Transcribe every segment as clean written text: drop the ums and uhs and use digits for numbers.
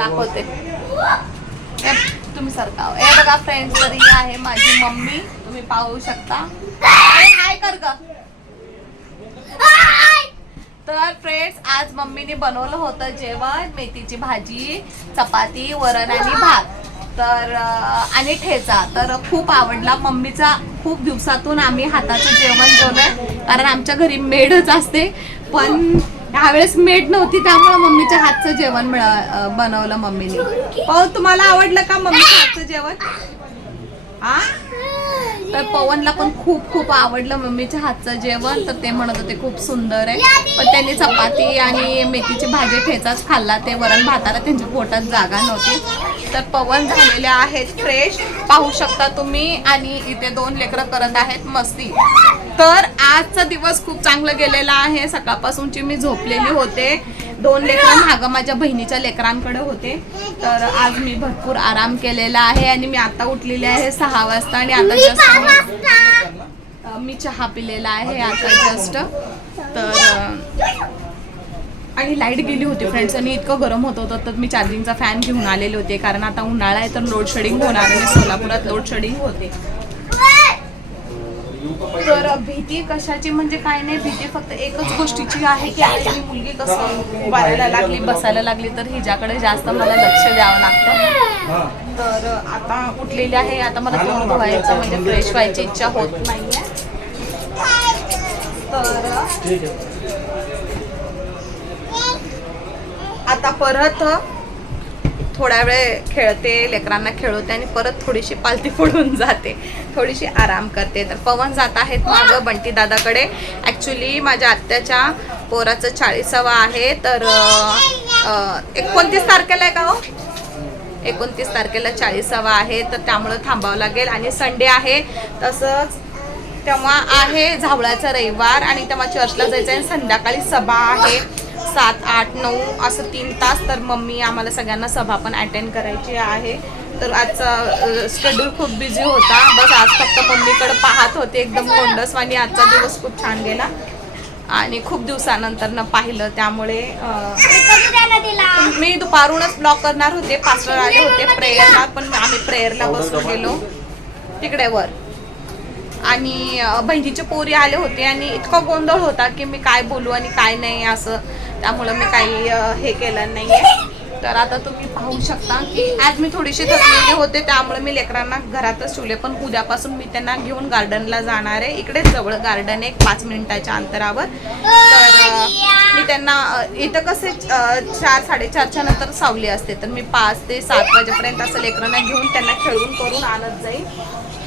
दाखवते. तुम्ही सरकाव. हे बघा फ्रेंड्स, तर ही आहे माझी मम्मी, तुम्ही पाहू शकता. हाय कर ग. तर फ्रेंड्स, आज मम्मीने बनवलं होतं जेवण, मेथीची भाजी, चपाती, वरण आणि भात, तर आणि ठेचा. तर खूप आवडला मम्मीचा. खूप दिवसातून आम्ही हाताचं जेवण जेवलंय, कारण आमच्या घरी मेडच असते, पण यावेळेस मेड नव्हती, त्यामुळे मम्मीच्या हातचं जेवण बनवलं मम्मीने. पाहू, तुम्हाला आवडलं का मम्मीच्या हातचं जेवण? हा, तर पवनला पण खूप खूप आवडलं मम्मीच्या हातचं जेवण, तर ते म्हणत होते खूप सुंदर आहे. पण त्यांनी चपाती आणि मेथीची भाजी ठेचाच खाल्ला, ते वरण भाताला त्यांच्या पोटात जागा नव्हती. तर पवन झालेले आहेत फ्रेश, पाहू शकता तुम्ही. आणि इथे 2 लेकरं करत आहेत मस्ती. तर आजचा दिवस खूप चांगला गेलेला आहे. सकाळपासूनची मी झोपलेली होते. 2 लेकरं मागं माझ्या बहिणीच्या लेकरांकडे होते. तर आज मी भरपूर आराम केलेला आहे आणि मी आता उठलेली आहे 6 वाजता. आणि आता जस्ट मी चहा पिलेला आहे आता जस्ट. तर आणि लाईट गेली होती फ्रेंड्स, आणि इतकं गरम होत होतं, तर मी चार्जिंगचा फॅन घेऊन आलेले होते, कारण आता उन्हाळा आहे तर लोड शेडिंग होणार आहे. सोलापुरात लोड शेडिंग होते. तर भीती कशाची म्हणजे काय नाही, भीती फक्त एकच गोष्टीची आहे की आता ही मुलगी कसं उभारायला लागली, बसायला लागली, तर हिच्याकडे जास्त मला लक्ष द्यावं लागतं. तर आता उठलेली आहे, आता मला तोंड धुवायचं म्हणजे फ्रेश व्हायची इच्छा होत नाहीये. तर आता परत थोड्या वेळ खेळते, लेकरांना खेळवते आणि परत थोडीशी पालती पडून जाते, थोडीशी आराम करते. तर पवन जात आहेत मागं बंटी दादाकडे. ॲक्च्युली माझ्या आत्याच्या पोराचं 40वा आहे, तर 29 तारखेला आहे का हो? 29 तारखेला 40वा आहे, तर त्यामुळं थांबावं लागेल. आणि संडे आहे, तसंच तेव्हा आहे झावळाचा रविवार, आणि तेव्हा चर्चला जायचं आहे. संध्याकाळी सभा आहे 7, 8, 9 असं 3 तास. तर मम्मी आम्हाला सगळ्यांना सभा पण अटेंड करायची आहे. तर आजचा शेड्यूल खूप बिझी होता. बस आज फक्त मम्मीकडे पाहत होते, एकदम गोंडसवाणी. आजचा दिवस खूप छान गेला आणि खूप दिवसानंतर न पाहिलं, त्यामुळे मी दुपारूनच ब्लॉग करणार होते. पास्टर आले होते प्रेयरला, पण आम्ही प्रेयरला बसून गेलो तिकडे वर. आणि बहिणीचे पोरी आले होते आणि इतका गोंधळ होता की मी काय बोलू आणि काय नाही असं, त्यामुळं मी काही हे केलं नाही आहे. तर आता तुम्ही पाहू शकता की आज मी थोडीशी थकलेली होते, त्यामुळे मी लेकरांना घरातच ठेवले. पण उद्यापासून मी त्यांना घेऊन गार्डनला जाणार आहे. इकडेच जवळ गार्डन आहे, 5 मिनिटाच्या अंतरावर. तर मी त्यांना इथं कसे 4, 4:30च्या नंतर सावली असते, तर मी 5 ते 7 वाजेपर्यंत असं लेकरांना घेऊन त्यांना खेळून करून आणत जाईल.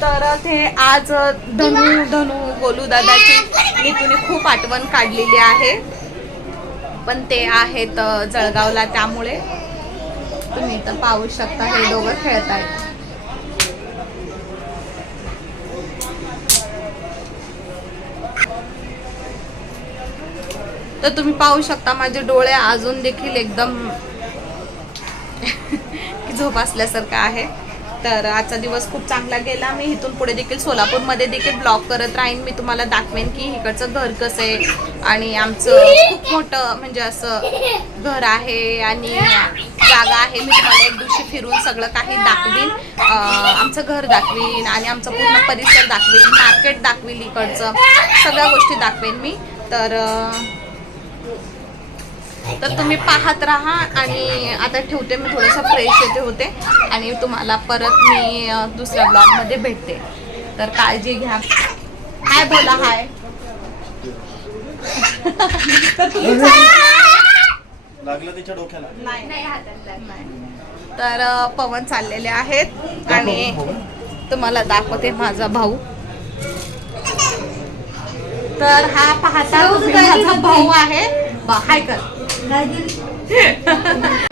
तर ते आज धनू गोलू दादाची नीतूने खूप आठवण काढलेली आहे, पण ते आहेत जळगावला, त्यामुळे तुम्ही तर पाहू शकता हे दोघं खेळत आहेत. तर तुम्ही पाहू शकता माझे डोळे अजून देखील एकदम झोप असल्यासारखं आहे. तर आजचा दिवस खूप चांगला गेला. मी इथून पुढे देखील सोलापूरमध्ये देखील ब्लॉग करत राहीन. मी तुम्हाला दाखवेन की इकडचं घर कसं आहे, आणि आमचं खूप मोठं म्हणजे असं घर आहे आणि जागा आहे. मी तुम्हाला एक दिवशी फिरून सगळं काही दाखवीन. आमचं घर दाखवीन आणि आमचं पूर्ण परिसर दाखवीन, मार्केट दाखवीन, इकडचं सगळ्या गोष्टी दाखवेन मी. तर तुम्ही पाहत राहा. आणि आता ठेवते, मी थोडंसं फ्रेश होते आणि तुम्हाला परत मी दुसऱ्या ब्लॉगमध्ये भेटते. तर काळजी घ्या. हाय बोला, हाय. तर तुम्ही लागलं तिच्या डोक्याला नाही. तर पवन चाललेले आहेत आणि तुम्हाला दाखवते माझा भाऊ. तर हा पाहता तुम्ही माझा भाऊ आहे. हाय कर.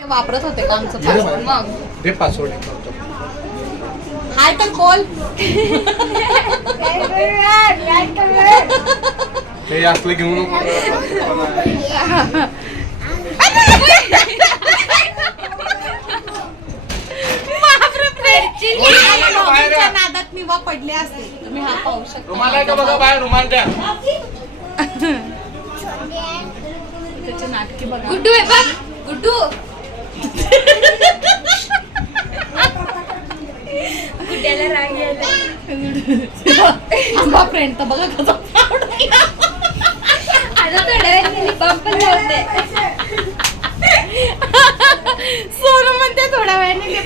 वापरत होते का आमचं पासवर्ड? मग ते पासवर्ड हाय तर बोल. ते असलं घेऊन नादात निवा पडले असते. तुम्ही हा पाहू शकता. रुमाल का बघा बाहेर, रुमाल द्या. त्याचे नाटकी बघा. गुड्डू आहे बघ, गुड्डू. आमचा फ्रेंड तर बघा कसं आता थोड्या वेळाने पंप लावते. सोनू म्हणते थोड्या वेळाने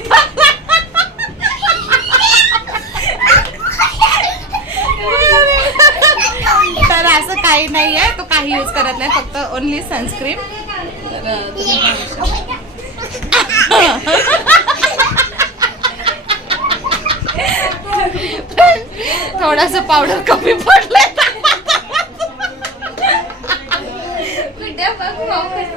तर असं काही नाही आहे, तो काही यूज करत नाही, फक्त ओनली सनस्क्रीन. तर तुम्ही पाहू शकता. थोडासा पावडर कमी पडलाय. कुठे बघ वापस